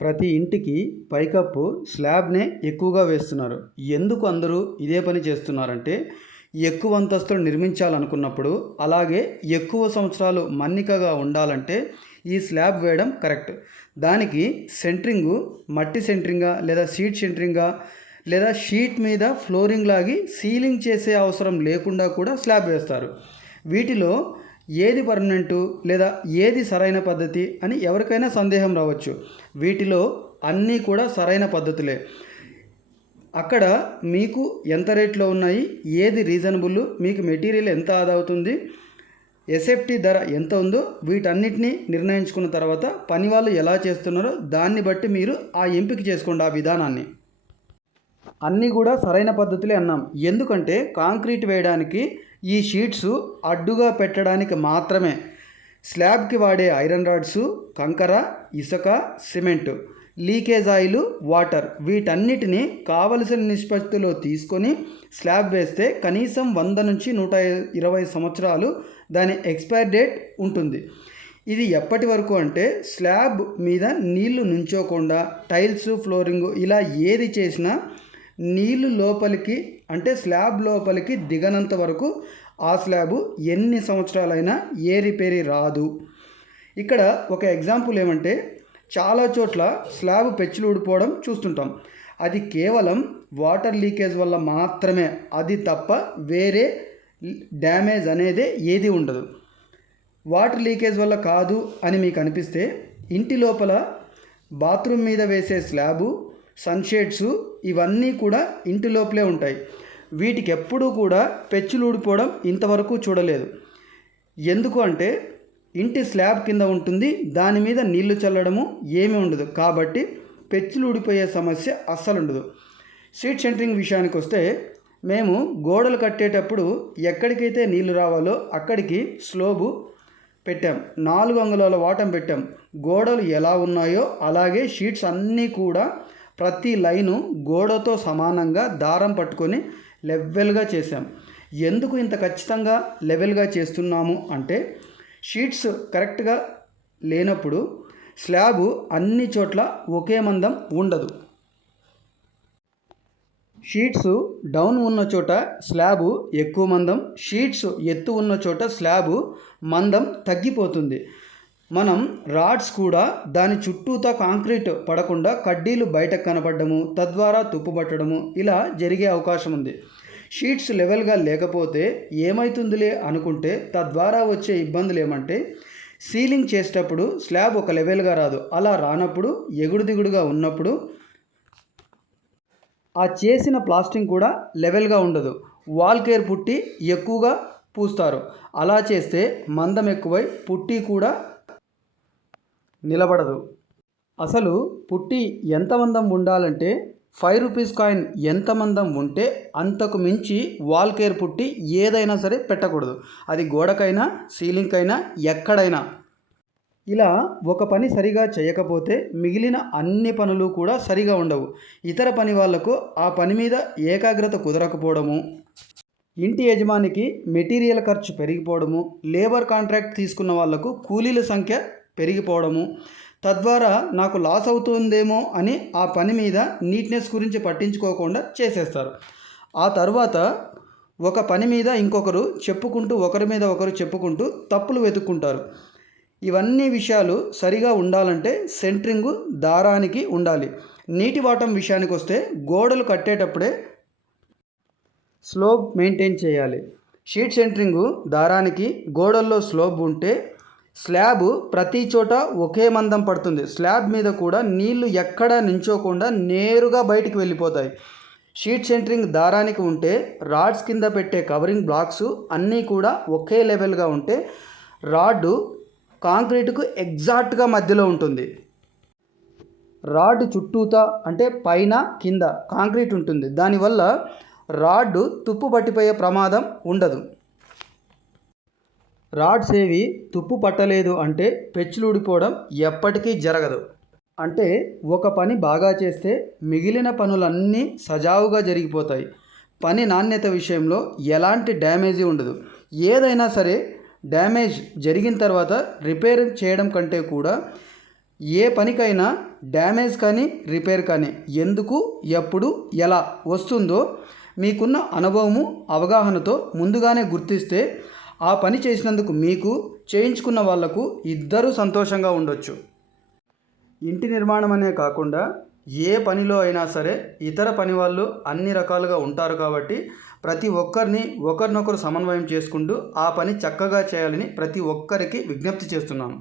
ప్రతి ఇంటికి పైకప్పు స్లాబ్నే ఎక్కువగా వేస్తున్నారు. ఎందుకు అందరూ ఇదే పని చేస్తున్నారంటే, ఎక్కువ అంతస్తులు నిర్మించాలనుకున్నప్పుడు, అలాగే ఎక్కువ సంవత్సరాలు మన్నికగా ఉండాలంటే ఈ స్లాబ్ వేయడం కరెక్ట్. దానికి సెంట్రింగు మట్టి సెంట్రింగా లేదా షీట్ సెంట్రింగా లేదా షీట్ మీద ఫ్లోరింగ్ లాగి సీలింగ్ చేసే అవసరం లేకుండా కూడా స్లాబ్ వేస్తారు. వీటిలో ఏది పర్మనెంటు లేదా ఏది సరైన పద్ధతి అని ఎవరికైనా సందేహం రావచ్చు. వీటిలో అన్నీ కూడా సరైన పద్ధతులే. అక్కడ మీకు ఎంత రేట్లో ఉన్నాయి, ఏది రీజనబుల్, మీకు మెటీరియల్ ఎంత ఆదా అవుతుంది, ఎస్ఎఫ్టీ ధర ఎంత ఉందో వీటన్నిటిని నిర్ణయించుకున్న తర్వాత పని వాళ్ళు ఎలా చేస్తున్నారో దాన్ని బట్టి మీరు ఆ ఎంపిక చేసుకోండి ఆ విధానాన్ని. అన్నీ కూడా సరైన పద్ధతులే అన్నాం. ఎందుకంటే కాంక్రీట్ వేయడానికి ఈ షీట్స్ అడ్డుగా పెట్టడానికి మాత్రమే. స్లాబ్కి వాడే ఐరన్ రాడ్సు, కంకర, ఇసుక, సిమెంటు, లీకేజ్ ఆయిల్, వాటర్ వీటన్నిటిని కావలసిన నిష్పత్తిలో తీసుకొని స్లాబ్ వేస్తే కనీసం 100 నుంచి 120 సంవత్సరాలు దాని ఎక్స్పైర్ డేట్ ఉంటుంది. ఇది ఎప్పటి వరకు అంటే స్లాబ్ మీద నీళ్లు నుంచోకుండా టైల్స్, ఫ్లోరింగ్ ఇలా ఏది చేసినా నీళ్లు లోపలికి అంటే స్లాబ్ లోపలికి దిగనంత వరకు ఆ స్లాబు ఎన్ని సంవత్సరాలైనా ఏ రిపేరీ రాదు. ఇక్కడ ఒక ఎగ్జాంపుల్ ఏమంటే, చాలా చోట్ల స్లాబ్ పెచ్చులు ఊడిపోవడం చూస్తుంటాం. అది కేవలం వాటర్ లీకేజ్ వల్ల మాత్రమే, అది తప్ప వేరే డ్యామేజ్ అనేదే ఏది ఉండదు. వాటర్ లీకేజ్ వల్ల కాదు అని మీకు అనిపిస్తే ఇంటి లోపల బాత్రూమ్ మీద వేసే స్లాబు, సన్షేడ్స్ ఇవన్నీ కూడా ఇంటి లోపలే ఉంటాయి. వీటికి ఎప్పుడూ కూడా పెచ్చులు ఊడిపోవడం ఇంతవరకు చూడలేదు. ఎందుకు అంటే ఇంటి స్లాబ్ కింద ఉంటుంది, దాని మీద నీళ్లు చల్లడము ఏమీ ఉండదు, కాబట్టి పెచ్చులు ఊడిపోయే సమస్య అస్సలు ఉండదు. షీట్ సెంటరింగ్ విషయానికి వస్తే మేము గోడలు కట్టేటప్పుడు ఎక్కడికైతే నీళ్లు రావాలో అక్కడికి స్లోబు పెట్టాం, 4 అంగుళాల వాటం పెట్టాం. గోడలు ఎలా ఉన్నాయో అలాగే షీట్స్ అన్నీ కూడా ప్రతి లైను గోడతో సమానంగా దారం పట్టుకొని లెవెల్గా చేసాం. ఎందుకు ఇంత ఖచ్చితంగా లెవెల్గా చేస్తున్నాము అంటే షీట్స్ కరెక్ట్గా లేనప్పుడు స్లాబు అన్ని చోట్ల ఒకే మందం ఉండదు. షీట్స్ డౌన్ ఉన్న చోట స్లాబు ఎక్కువ మందం, షీట్స్ ఎత్తు ఉన్న చోట స్లాబు మందం తగ్గిపోతుంది. మనం రాడ్స్ కూడా దాని చుట్టూతా కాంక్రీట్ పడకుండా కడ్డీలు బయటకు కనపడము, తద్వారా తుప్పు పట్టడము ఇలా జరిగే అవకాశం ఉంది. షీట్స్ లెవెల్గా లేకపోతే ఏమవుతుందిలే అనుకుంటే తద్వారా వచ్చే ఇబ్బందులు ఏమంటే, సీలింగ్ చేసేటప్పుడు స్లాబ్ ఒక లెవెల్గా రాదు. అలా రానప్పుడు ఎగుడు దిగుడుగా ఉన్నప్పుడు ఆ చేసిన ప్లాస్టింగ్ కూడా లెవెల్గా ఉండదు. వాల్ కేర్ పుట్టి ఎక్కువగా పూస్తారు. అలా చేస్తే మందం ఎక్కువై పుట్టి కూడా నిలబడదు. అసలు పుట్టి ఎంత మందం ఉండాలంటే 5 రూపీస్ కాయిన్ ఎంత మందం ఉంటే అంతకు మించి వాల్ కేర్ పుట్టి ఏదైనా సరే పెట్టకూడదు. అది గోడకైనా సీలింగ్కైనా ఎక్కడైనా. ఇలా ఒక పని సరిగా చేయకపోతే మిగిలిన అన్ని పనులు కూడా సరిగా ఉండవు. ఇతర పని వాళ్లకు ఆ పని మీద ఏకాగ్రత కుదరకపోవడము, ఇంటి యజమానికి మెటీరియల్ ఖర్చు పెరిగిపోవడము, లేబర్ కాంట్రాక్ట్ తీసుకున్న వాళ్లకు కూలీల సంఖ్య పెరిగిపోవడము, తద్వారా నాకు లాస్ అవుతుందేమో అని ఆ పని మీద నీట్నెస్ గురించి పట్టించుకోకుండా చేసేస్తారు. ఆ తర్వాత ఒక పని మీద ఇంకొకరు చెప్పుకుంటూ ఒకరి మీద ఒకరు చెప్పుకుంటూ తప్పులు వెతుక్కుంటారు. ఇవన్నీ విషయాలు సరిగా ఉండాలంటే సెంట్రింగు దారానికి ఉండాలి. నీటి వాటం విషయానికి వస్తే గోడలు కట్టేటప్పుడే స్లోప్ మెయింటైన్ చేయాలి. షీట్ సెంట్రింగు దారానికి గోడల్లో స్లోప్ ఉంటే స్లాబ్ ప్రతి చోట ఒకే మందం పడుతుంది. స్లాబ్ మీద కూడా నీళ్లు ఎక్కడా నించోకుండా నేరుగా బయటికి వెళ్ళిపోతాయి. షీట్ సెంటరింగ్ దారానికి ఉంటే రాడ్స్ కింద పెట్టే కవరింగ్ బ్లాక్స్ అన్నీ కూడా ఒకే లెవెల్గా ఉంటే రాడ్డు కాంక్రీటుకు ఎగ్జాక్ట్గా మధ్యలో ఉంటుంది. రాడ్ చుట్టూతా అంటే పైన కింద కాంక్రీట్ ఉంటుంది. దానివల్ల రాడ్డు తుప్పు పట్టిపోయే ప్రమాదం ఉండదు. రాడ్స్ ఏవి తుప్పు పట్టలేదు అంటే పెచ్చులు ఊడిపోవడం ఎప్పటికీ జరగదు. అంటే ఒక పని బాగా చేస్తే మిగిలిన పనులన్నీ సజావుగా జరిగిపోతాయి. పని నాణ్యత విషయంలో ఎలాంటి డ్యామేజీ ఉండదు. ఏదైనా సరే డ్యామేజ్ జరిగిన తర్వాత రిపేర్ చేయడం కంటే కూడా ఏ పనికైనా డ్యామేజ్ కానీ రిపేర్ కానీ ఎందుకు ఎప్పుడు ఎలా వస్తుందో మీకున్న అనుభవము అవగాహనతో ముందుగానే గుర్తిస్తే ఆ పని చేసినందుకు మీకు, చేయించుకున్న వాళ్లకు ఇద్దరూ సంతోషంగా ఉండొచ్చు. ఇంటి నిర్మాణం అనే కాకుండా ఏ పనిలో అయినా సరే ఇతర పని వాళ్ళు అన్ని రకాలుగా ఉంటారు కాబట్టి ప్రతి ఒక్కరిని ఒకరినొకరు సమన్వయం చేసుకుంటూ ఆ పని చక్కగా చేయాలని ప్రతి ఒక్కరికి విజ్ఞప్తి చేస్తున్నాను.